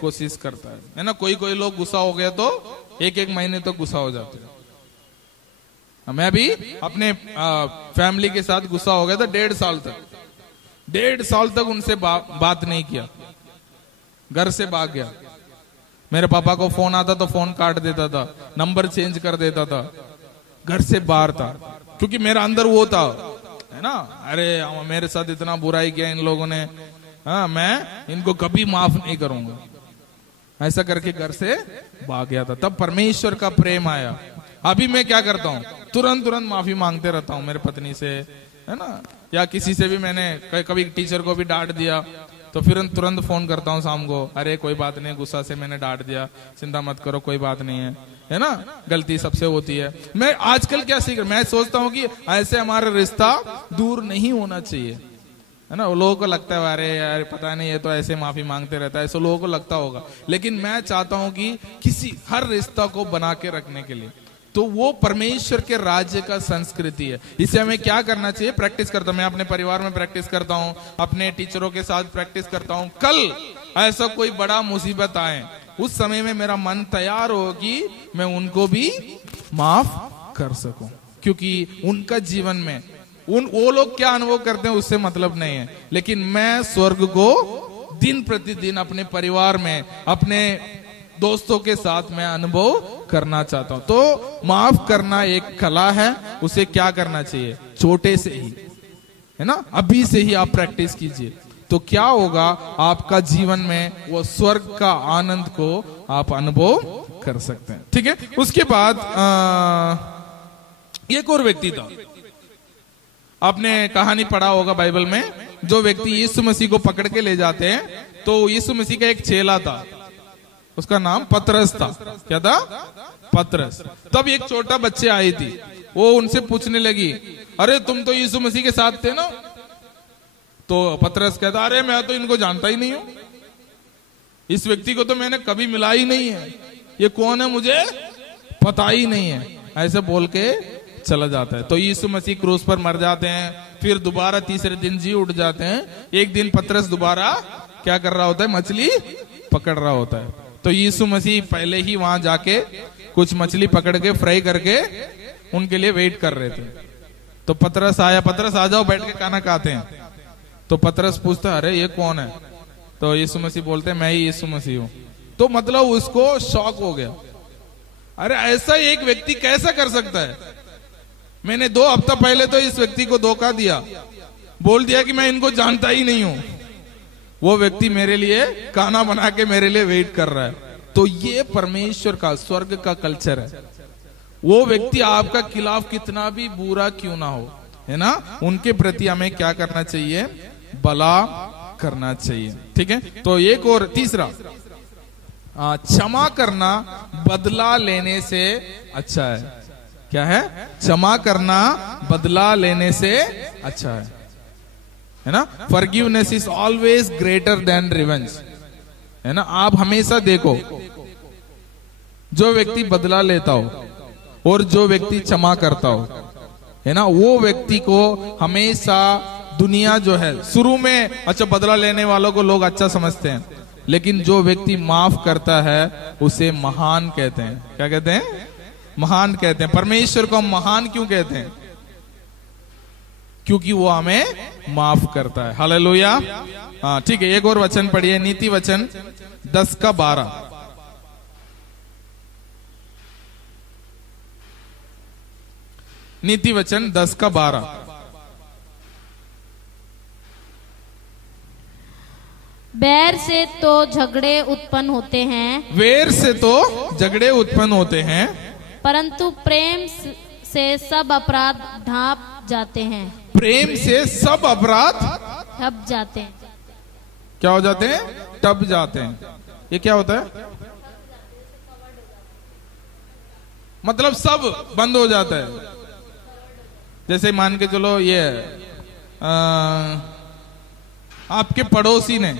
कोशिश करता है ना। कोई कोई लोग गुस्सा हो गया तो एक महीने तक गुस्सा हो जाते हैं। मैं भी अपने फैमिली के साथ गुस्सा हो गया था 1.5 साल तक उनसे बात नहीं किया, घर से भाग गया। मेरे पापा को फोन आता तो फोन काट देता था, नंबर चेंज कर देता था, घर से बाहर था, क्योंकि मेरा अंदर वो था, है ना, अरे मेरे साथ इतना बुराई किया इन लोगों ने, मैं इनको कभी माफ नहीं करूंगा। ऐसा करके घर से भाग गया था। तब परमेश्वर का प्रेम आया। अभी मैं क्या करता हूँ, तुरंत माफी मांगते रहता हूँ मेरे पत्नी से, है ना, या किसी से भी। मैंने कभी टीचर को भी डांट दिया तो फिर तुरंत फोन करता हूँ शाम को, अरे कोई बात नहीं, गुस्सा से मैंने डांट दिया, चिंता मत करो, कोई बात नहीं है ना, गलती सबसे होती है। मैं आजकल क्या सीख, मैं सोचता हूँ कि ऐसे हमारा रिश्ता दूर नहीं होना चाहिए, है ना। लोगों को लगता है अरे यार पता नहीं ये तो ऐसे माफी मांगते रहता है, ऐसे लोगों को लगता होगा। लेकिन मैं चाहता हूं कि हर रिश्ता को बना के रखने के लिए, तो वो परमेश्वर के राज्य का संस्कृति है। इसे हमें क्या करना चाहिए, प्रैक्टिस करता हूं। मैं अपने परिवार में प्रैक्टिस करता हूं, अपने टीचरों के साथ प्रैक्टिस करता हूं। कल ऐसा कोई बड़ा मुसीबत आए, उस समय में मेरा मन तैयार हो कि मैं उनको भी माफ कर सकूं, क्योंकि उनका जीवन में वो लोग क्या अनुभव करते हैं उससे मतलब नहीं है, लेकिन मैं स्वर्ग को दिन प्रतिदिन अपने परिवार में, अपने दोस्तों के साथ मैं अनुभव करना चाहता हूं। तो माफ करना एक कला है, उसे क्या करना चाहिए, छोटे से ही, है ना, अभी से ही आप प्रैक्टिस कीजिए। तो क्या होगा, आपका जीवन में वो स्वर्ग का आनंद को आप अनुभव कर सकते हैं। ठीक है। उसके बाद एक और व्यक्ति था, आपने कहानी पढ़ा होगा बाइबल में, जो व्यक्ति यीशु मसीह को पकड़ के ले जाते हैं, तो यीशु मसीह का एक चेला था, उसका नाम पतरस था। क्या था? पतरस। तब एक छोटा बच्चे आई थी, वो उनसे पूछने लगी, अरे तुम तो यीशु मसीह के साथ थे ना? तो पतरस कहता, अरे मैं तो इनको जानता ही नहीं हूं, इस व्यक्ति को तो मैंने कभी मिला ही नहीं है, ये कौन है मुझे पता ही नहीं है, ऐसे बोल के चला जाता है। तो यीशु मसीह क्रूस पर मर जाते हैं, फिर दोबारा तीसरे दिन जी उठ जाते हैं। एक दिन पतरस दोबारा क्या कर रहा होता है, मछली पकड़ रहा होता है। तो यीशु मसीह पहले ही वहां जाके कुछ मछली पकड़ के फ्राई करके उनके लिए वेट कर रहे थे। तो पतरस आया, पतरस आ जाओ बैठ के खाना खाते हैं। तो पतरस पूछता अरे ये कौन है? तो यीशु मसीह बोलते हैं मैं ही यीशु मसीह हूं। तो मतलब उसको शॉक हो गया, अरे ऐसा एक व्यक्ति कैसा कर सकता है? मैंने 2 हफ्ता पहले तो इस व्यक्ति को धोखा दिया, बोल दिया कि मैं इनको जानता ही नहीं हूं। वो व्यक्ति मेरे लिए खाना बना के मेरे लिए वेट कर रहा है। तो ये परमेश्वर का, स्वर्ग का कल्चर है। वो व्यक्ति आपका खिलाफ कितना भी बुरा क्यों ना हो, है ना, उनके प्रति हमें क्या करना चाहिए, भला करना चाहिए। ठीक है। तो एक और तीसरा, क्षमा करना बदला लेने से अच्छा है। क्या है? क्षमा करना बदला लेने से अच्छा है ना। Forgiveness is always greater than revenge, है ना। आप हमेशा देखो, जो व्यक्ति बदला लेता हो और जो व्यक्ति क्षमा करता हो, है ना, वो व्यक्ति को हमेशा दुनिया जो है, शुरू में अच्छा बदला लेने वालों को लोग अच्छा समझते हैं, लेकिन जो व्यक्ति माफ करता है उसे महान कहते हैं। क्या कहते हैं? महान कहते हैं। परमेश्वर को हम महान क्यों कहते हैं? क्योंकि वो हमें माफ करता है। हालेलुया। हाँ ठीक है, एक और वचन पढ़िए, नीति वचन 10:12। नीति वचन 10:12। बैर से तो झगड़े उत्पन्न होते हैं, वैर से तो झगड़े उत्पन्न होते हैं, परंतु प्रेम से सब अपराध ढांप जाते हैं। प्रेम से सब अपराध ढप जाते हैं। क्या हो जाते हैं? टप जाते हैं। ये क्या होता है? मतलब सब बंद हो जाता है। जैसे मान के चलो, ये आपके पड़ोसी ने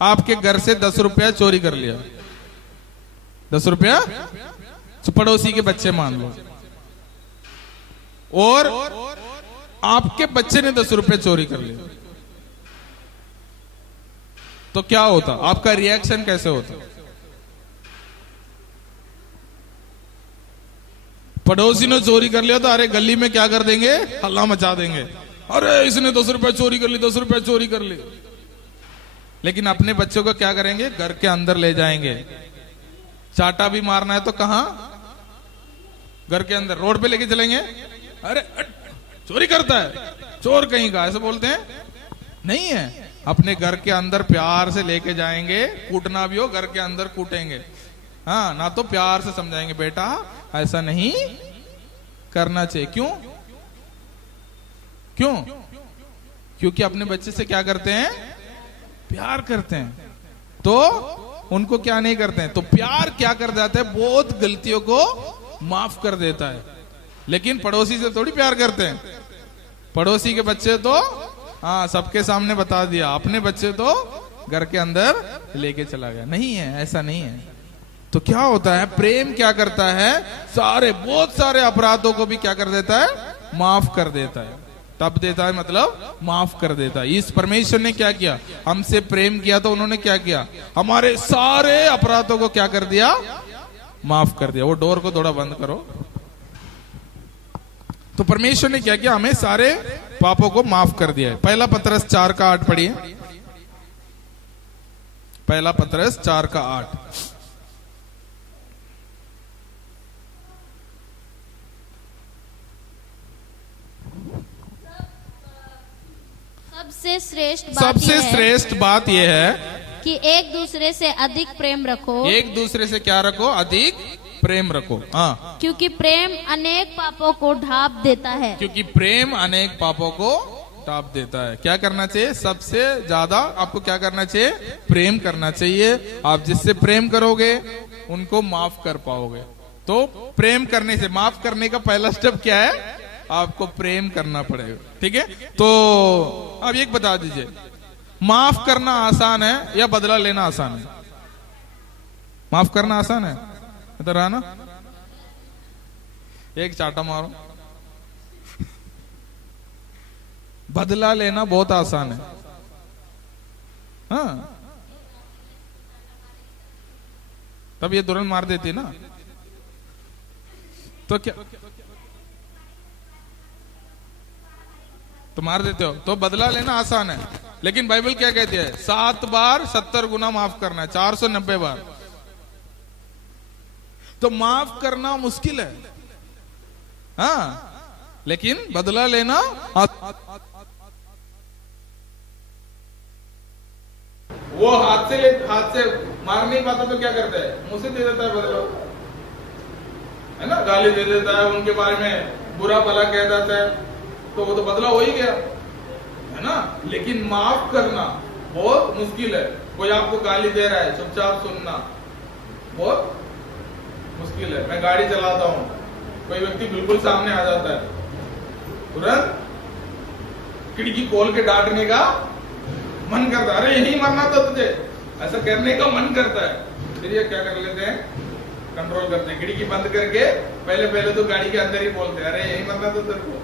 आपके घर से 10 रुपया चोरी कर लिया। 10 रुपया पड़ोसी के बच्चे मान लो, और आपके बच्चे ने 10 रुपये चोरी कर लिया, तो क्या होता? आपका रिएक्शन कैसे होता? पड़ोसी ने चोरी कर लिया तो अरे गली में क्या कर देंगे, हल्ला मचा देंगे, अरे इसने 10 रुपये चोरी कर ली, 10 रुपये चोरी कर ली। लेकिन अपने बच्चों को क्या करेंगे? घर के अंदर ले जाएंगे। चाटा भी मारना है तो कहां? घर के अंदर, रोड पे लेके चलेंगे, अरे चोरी करता है, चोर कहीं का, ऐसे बोलते हैं? नहीं है, अपने घर के अंदर प्यार से लेके जाएंगे। कूटना भी हो घर के अंदर कूटेंगे, हाँ, ना तो प्यार से समझाएंगे, बेटा ऐसा नहीं करना चाहिए। क्यों? क्यों? क्योंकि अपने बच्चे से क्या करते हैं? प्यार करते हैं, तो उनको क्या नहीं करते हैं। तो प्यार क्या कर देता है? बहुत गलतियों को माफ कर देता है। लेकिन पड़ोसी से थोड़ी प्यार करते हैं। पड़ोसी के बच्चे तो हाँ सबके सामने बता दिया, अपने बच्चे तो घर के अंदर लेके चला गया। नहीं है, ऐसा नहीं है। तो क्या होता है? प्रेम क्या करता है? सारे, बहुत सारे अपराधों को भी क्या कर देता है? माफ कर देता है। तब देता है मतलब माफ कर देता है। इस परमेश्वर ने क्या किया? हमसे प्रेम किया, तो उन्होंने क्या किया? हमारे सारे अपराधों को क्या कर दिया? माफ कर दिया। वो डोर को थोड़ा बंद करो। तो परमेश्वर ने क्या किया? हमें सारे पापों को माफ कर दिया है। पहला पतरस 4:8 पढ़िए। पहला पतरस 4:8। सबसे श्रेष्ठ बात यह है कि एक दूसरे से अधिक प्रेम रखो। एक दूसरे से क्या रखो? अधिक प्रेम रखो। हाँ, क्योंकि प्रेम अनेक पापों को ढांप देता है। क्योंकि प्रेम अनेक पापों को ढांप देता है। क्या करना चाहिए? सबसे ज्यादा आपको क्या करना चाहिए? प्रेम करना चाहिए। आप जिससे प्रेम करोगे उनको माफ कर पाओगे। तो प्रेम करने से, माफ करने का पहला स्टेप क्या है? आपको प्रेम करना पड़ेगा। ठीक है। तो अब एक बता दीजिए, माफ करना आसान है या बदला लेना आसान है? माफ करना आसान है? इधर आना, एक चाटा मारो। बदला लेना बहुत आसान है। हाँ, तब ये तुरंत मार देती ना, तो क्या, तो मार देते हो। तो बदला लेना आसान है, लेकिन बाइबल क्या कहती है? 7 बार 70 गुना माफ करना है, 490 बार। तो माफ करना मुश्किल है, हाँ, लेकिन बदला लेना वो हाथ से मार नहीं पाता तो क्या करता है? मुंह से दे देता है बदला, है ना, गाली दे देता है, उनके बारे में बुरा भला कह देता है, तो वो तो बदला हो ही गया, है ना। लेकिन माफ करना बहुत मुश्किल है। कोई आपको गाली दे रहा है, चुपचाप सुनना बहुत मुश्किल है। मैं गाड़ी चलाता हूं, कोई व्यक्ति बिल्कुल सामने आ जाता है, तुरंत खिड़की खोल के डांटने का मन करता है, अरे यही मरना था तुझे, ऐसा करने का मन करता है। फिर ये क्या कर लेते हैं? कंट्रोल करते हैं, खिड़की बंद करके पहले तो गाड़ी के अंदर ही बोलते हैं, अरे यही मरना था तेरे को।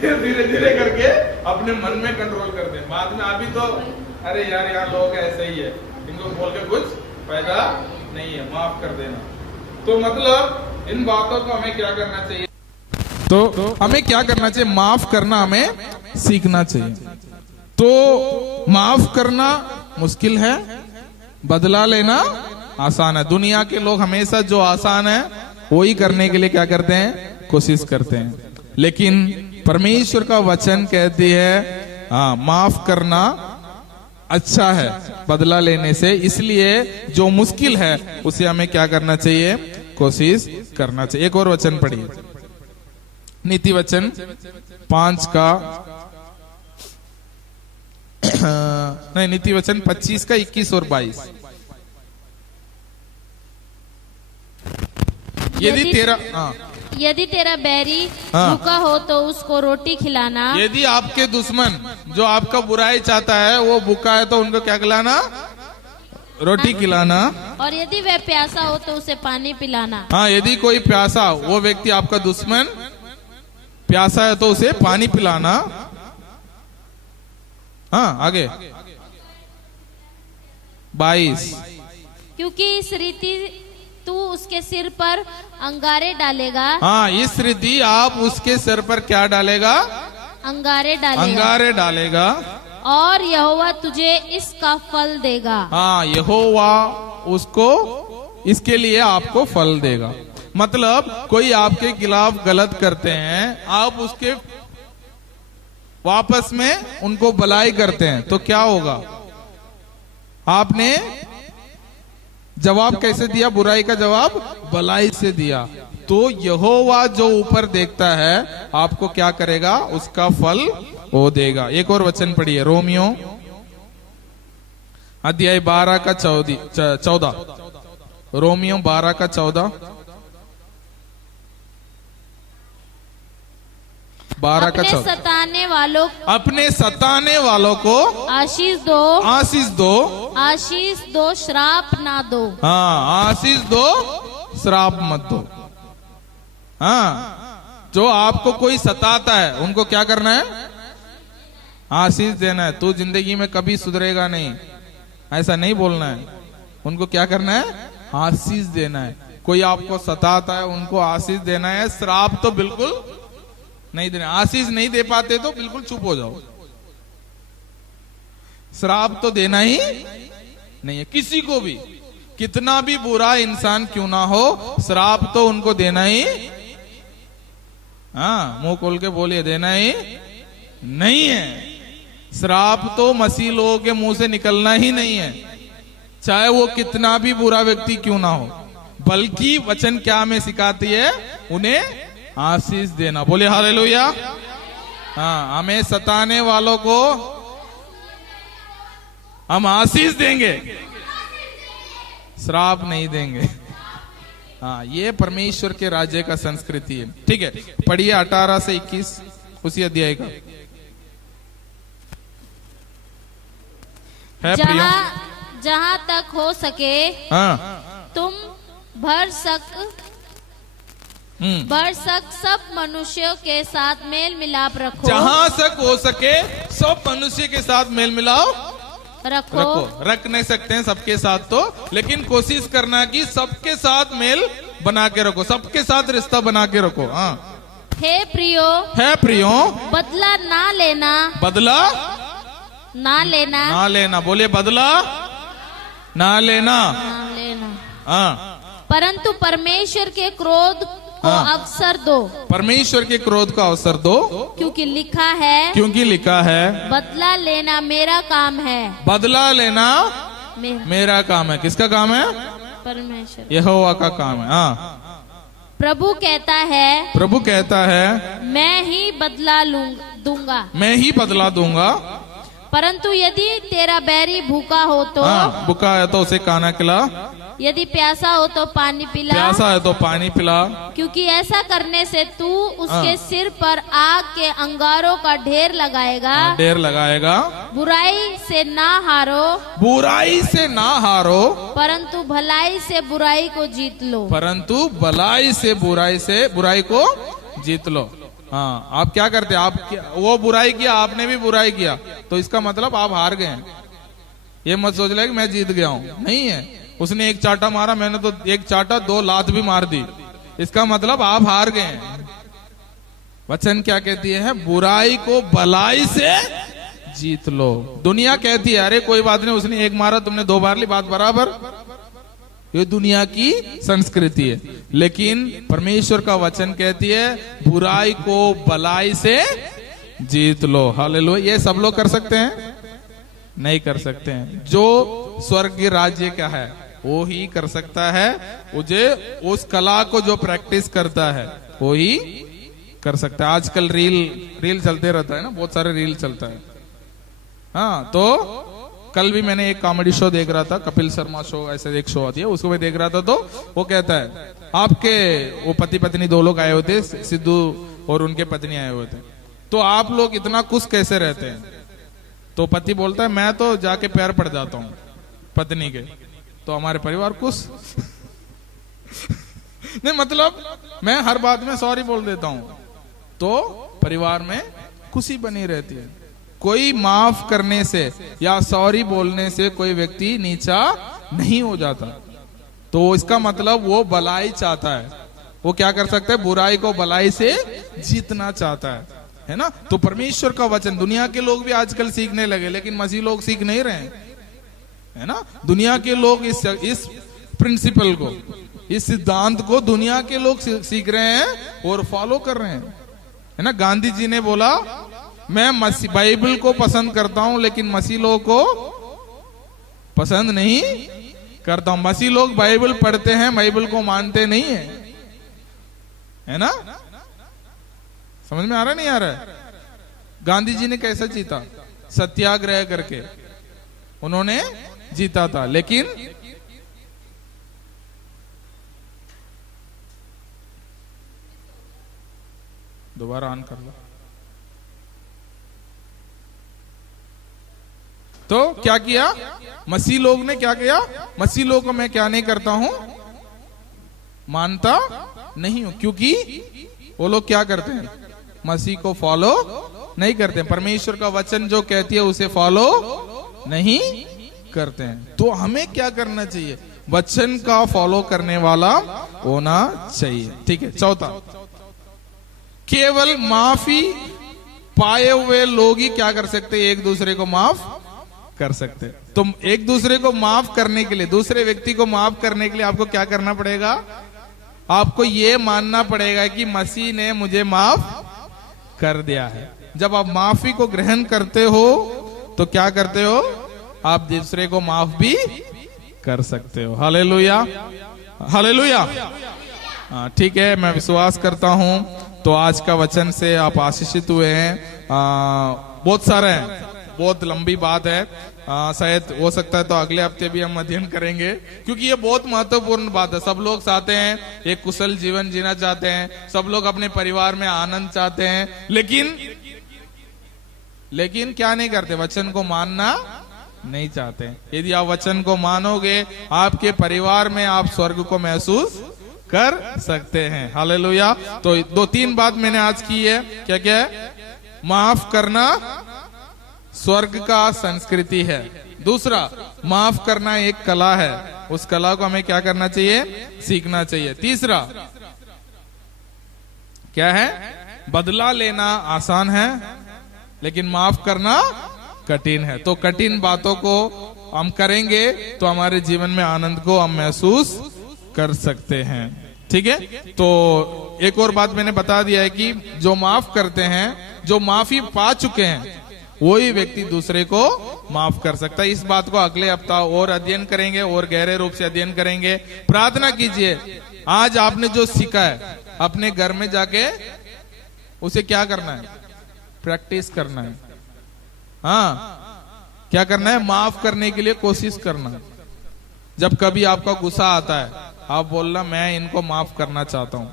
फिर धीरे धीरे करके अपने मन में कंट्रोल करते हैं। बाद में अभी तो अरे यार यहाँ लोग ऐसे ही है, इनको बोल के कुछ फायदा नहीं है, माफ कर देना। तो मतलब इन बातों को हमें क्या करना चाहिए? तो हमें क्या करना चाहिए? माफ करना हमें सीखना चाहिए। तो माफ करना मुश्किल है, बदला लेना आसान है। दुनिया के लोग हमेशा जो आसान है वही करने के लिए क्या करते हैं? कोशिश करते हैं। लेकिन परमेश्वर का वचन कहती है हाँ, माफ करना अच्छा है बदला लेने से। इसलिए जो मुश्किल है उसे हमें क्या करना चाहिए? कोशिश करना चाहिए। एक और वचन पढ़िए, नीति वचन 5 का नहीं, नीति वचन 25 का 21 और 22। यदि तेरा बैरी भूखा हो तो उसको रोटी खिलाना। यदि आपके दुश्मन जो आपका बुराई चाहता है वो भूखा है तो उनको क्या खिलाना? रोटी खिलाना। और यदि वह प्यासा हो तो उसे पानी पिलाना। हाँ, यदि कोई प्यासा, वो व्यक्ति आपका दुश्मन प्यासा है तो उसे पानी पिलाना। हाँ, आगे 22। क्योंकि इस रीति तू उसके सिर पर अंगारे डालेगा। हाँ, इस रीति आप उसके सिर पर क्या डालेगा? अंगारे डालेगा। और यहोवा तुझे इसका फल देगा। हाँ, यहोवा उसको इसके लिए आपको फल देगा। मतलब कोई आपके खिलाफ गलत करते हैं, आप उसके वापस में उनको भलाई करते हैं तो क्या होगा? आपने जवाब कैसे दिया? बुराई का जवाब भलाई से दिया। तो यहोवा जो ऊपर देखता है आपको क्या करेगा? उसका फल वो देगा। एक और वचन पढ़िए, रोमियो अध्याय 12 का 14। रोमियो 12 का 14। 12 का 14। अपने सताने वालों को आशीष दो, श्राप ना दो। हाँ, आशीष दो, श्राप मत दो। हाँ, जो आपको कोई सताता है उनको क्या करना है? आशीष देना है। तू जिंदगी में कभी सुधरेगा नहीं, ऐसा नहीं बोलना है। उनको क्या करना है? आशीष देना है। कोई आपको सताता है उनको आशीष देना है, श्राप तो बिल्कुल नहीं देना। आशीष नहीं दे पाते तो बिल्कुल चुप हो जाओ। श्राप तो देना ही नहीं है किसी को भी, कितना भी बुरा इंसान क्यों ना हो, श्राप तो उनको देना ही, हाँ, मुंह खोल के बोलिए, देना ही नहीं है। श्राप तो मसीह लोगों के मुंह से निकलना ही नहीं है, चाहे वो कितना भी बुरा व्यक्ति क्यों ना हो। बल्कि वचन क्या हमें सिखाती है? उन्हें आशीष देना। बोले हालेलुया। हाँ, हमें सताने वालों को हम आशीष देंगे, श्राप नहीं देंगे। हाँ, ये परमेश्वर के राज्य का संस्कृति है। ठीक है, पढ़िए 18 से 21 उसी अध्याय का है। जहाँ तक हो सके, हाँ, तुम भरसक सब मनुष्यों के साथ मेल मिलाप रखो। जहां तक हो सके सब मनुष्य के साथ मेल मिलाओ रखो। रख नहीं सकते हैं सबके साथ तो, लेकिन कोशिश करना कि सबके साथ मेल बना के रखो, सबके साथ रिश्ता बना के रखो। हाँ। हे प्रियो बदला ना लेना। बदला ना लेना बोलिए, बदला ना लेना। हाँ। परंतु परमेश्वर के क्रोध को अवसर दो। परमेश्वर के क्रोध का अवसर दो, क्योंकि लिखा है बदला लेना मेरा काम है। बदला लेना मेरा काम है। किसका काम है? परमेश्वर, यहोवा का काम है। हाँ। प्रभु कहता है मैं ही बदला दूंगा। मैं ही बदला दूंगा। परंतु यदि तेरा बैरी भूखा हो तो, भूखा है तो उसे खाना खिला। यदि प्यासा हो तो पानी पिला। प्यासा है तो पानी पिला। क्योंकि ऐसा करने से तू उसके सिर पर आग के अंगारों का ढेर लगाएगा। बुराई से ना हारो, परंतु भलाई से बुराई को जीत लो। हाँ। आप क्या करते? वो बुराई किया, आपने भी बुराई किया, तो इसका मतलब आप हार गए हैं। ये मत सोच ले कि मैं जीत गया हूं, नहीं है। उसने एक चाटा मारा, मैंने तो एक चाटा 2 लात भी मार दी, इसका मतलब आप हार गए हैं। वचन क्या कहती है? बुराई को भलाई से जीत लो। दुनिया कहती है अरे कोई बात नहीं, उसने एक मारा तुमने 2 बार ली, बात बराबर। ये दुनिया की संस्कृति है, लेकिन परमेश्वर का वचन कहती है बुराई को भलाई से जीत लो। हालेलुया। ये सब लोग कर सकते हैं? नहीं कर सकते हैं। जो स्वर्गीय राज्य का है वो ही कर सकता है। उस कला को जो प्रैक्टिस करता है वो ही कर सकता है। आजकल रील चलते रहता है ना, बहुत सारे रील चलता है। हाँ। तो कल भी मैंने एक कॉमेडी शो देख रहा था, कपिल शर्मा शो, ऐसे एक शो आती है, उसको भी देख रहा था। तो वो कहता है आपके वो पति पत्नी 2 लोग आए हुए थे, सिद्धू और उनके पत्नी आए हुए थे, तो आप लोग इतना खुश कैसे रहते हैं? तो पति बोलता है मैं तो जाके पैर पड़ जाता हूँ पत्नी के, तो हमारे परिवार खुश। नहीं, मतलब मैं हर बात में सॉरी बोल देता हूं तो परिवार में खुशी बनी रहती है। कोई माफ करने से या सॉरी बोलने से कोई व्यक्ति नीचा नहीं हो जाता। तो इसका मतलब वो भलाई चाहता है। वो क्या कर सकता है? बुराई को भलाई से जीतना चाहता है ना। तो परमेश्वर का वचन दुनिया के लोग भी आजकल सीखने लगे, लेकिन मसीह लोग सीख नहीं रहे हैं, है ना। दुनिया के लोग इस प्रिंसिपल को, इस सिद्धांत को दुनिया के लोग सीख रहे हैं और फॉलो कर रहे हैं, है ना। गांधी जी ने बोला मैं बाइबल को पसंद करता हूं, लेकिन मसीह लोगों को पसंद नहीं करता हूं। मसीह लोग बाइबल पढ़ते हैं, बाइबल को मानते नहीं है ना। समझ में आ रहा नहीं आ रहा है? गांधी जी ने कैसा जीता? सत्याग्रह करके उन्होंने जीता था। लेकिन दोबारा ऑन कर लो। तो क्या किया मसीह लोग ने? क्या किया? मसीह लोग को मैं क्या नहीं करता हूं? मानता नहीं हूं, क्योंकि वो लोग क्या करते हैं? मसीह को फॉलो नहीं करते। परमेश्वर का वचन जो कहती है उसे फॉलो नहीं करते हैं। तो हमें क्या करना चाहिए? वचन का फॉलो करने वाला होना चाहिए। ठीक है। चौथा, केवल माफी पाए हुए लोग ही क्या कर सकते? एक दूसरे को माफ कर सकते। तो एक दूसरे को माफ करने के लिए, दूसरे व्यक्ति को माफ करने के लिए आपको क्या करना पड़ेगा? आपको ये मानना पड़ेगा कि मसीह ने मुझे माफ कर दिया है। जब आप माफी को ग्रहण करते हो तो क्या करते हो? आप दूसरे को माफ भी कर सकते हो। Hallelujah, hallelujah. ठीक है, मैं विश्वास करता हूं तो आज का वचन से आप आशीषित हुए हैं। बहुत सारे हैं, बहुत लंबी बात है। शायद हो सकता है तो अगले हफ्ते भी हम अध्ययन करेंगे, क्योंकि ये बहुत महत्वपूर्ण बात है। सब लोग चाहते हैं एक कुशल जीवन जीना चाहते हैं, सब लोग अपने परिवार में आनंद चाहते हैं, लेकिन क्या नहीं करते? वचन को मानना नहीं चाहते। यदि आप वचन को मानोगे, आपके परिवार में आप स्वर्ग को महसूस कर सकते हैं। हालेलुया। तो 2-3 बात मैंने आज की है। क्या क्या है? माफ करना स्वर्ग का संस्कृति है। दूसरा, माफ करना एक कला है, उस कला को हमें क्या करना चाहिए? सीखना चाहिए। तीसरा क्या है? बदला लेना आसान है लेकिन माफ करना कठिन है। तो कठिन बातों को हम करेंगे तो हमारे जीवन में आनंद को हम महसूस कर सकते हैं। ठीक है। तो एक और बात मैंने बता दिया है कि जो माफ करते हैं, जो माफी पा चुके हैं, वही व्यक्ति दूसरे को माफ कर सकता है। इस बात को अगले हफ्ता और अध्ययन करेंगे और गहरे रूप से अध्ययन करेंगे। प्रार्थना कीजिए, आज आपने जो सीखा है अपने घर में जाके उसे क्या करना है? प्रैक्टिस करना है। हाँ, क्या करना है? माफ करने के लिए कोशिश करना है। जब कभी आपका गुस्सा आता है, आप बोलना मैं इनको माफ करना चाहता हूं,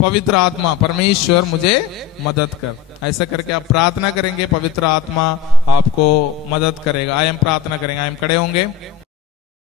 पवित्र आत्मा परमेश्वर मुझे मदद कर। ऐसा करके आप प्रार्थना करेंगे, पवित्र आत्मा आपको मदद करेगा। आइए हम प्रार्थना करेंगे। आइए हम खड़े होंगे।